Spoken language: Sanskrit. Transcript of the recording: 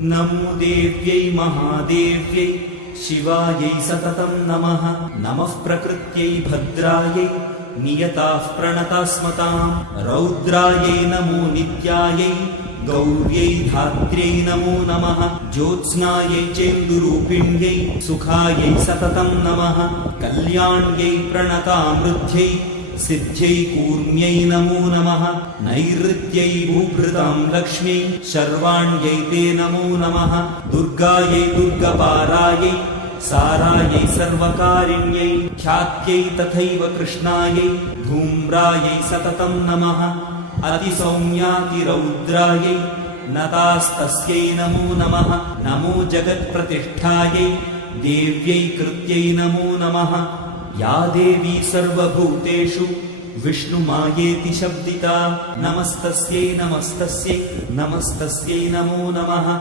नमो देव्यै महादेव्यै शिवायै सततं नमः। नमः प्रकृत्यै भद्रायै नियताः प्रणतास्मताम्। रौद्रायै नमो नित्यायै गौर्यै धात्र्यै नमो नमः। ज्योत्स्नायै चेन्दुरूपिण्यै सुखायै सततं नमः। कल्याण्यै प्रणतामृद्ध्यै सिद्ध्यै कूर्म्यै नमो नमः। नैऋत्यै भूभृतां लक्ष्म्यै शर्वाण्यै ते नमो नमः। दुर्गायै दुर्गपारायै सारायै सर्वकारिण्यै ख्यात्यै तथैव कृष्णायै धूम्रायै सततं नमः। अतिसौम्यातिरौद्रायै नतास्तस्यै नमो नमः। नमो जगत्प्रतिष्ठायै देव्यै कृत्यै नमो नमः। या देवी सर्वभूतेषु विष्णुमायेति शब्दिता नमस्तस्यै नमस्तस्यै नमस्तस्यै नमो नमः।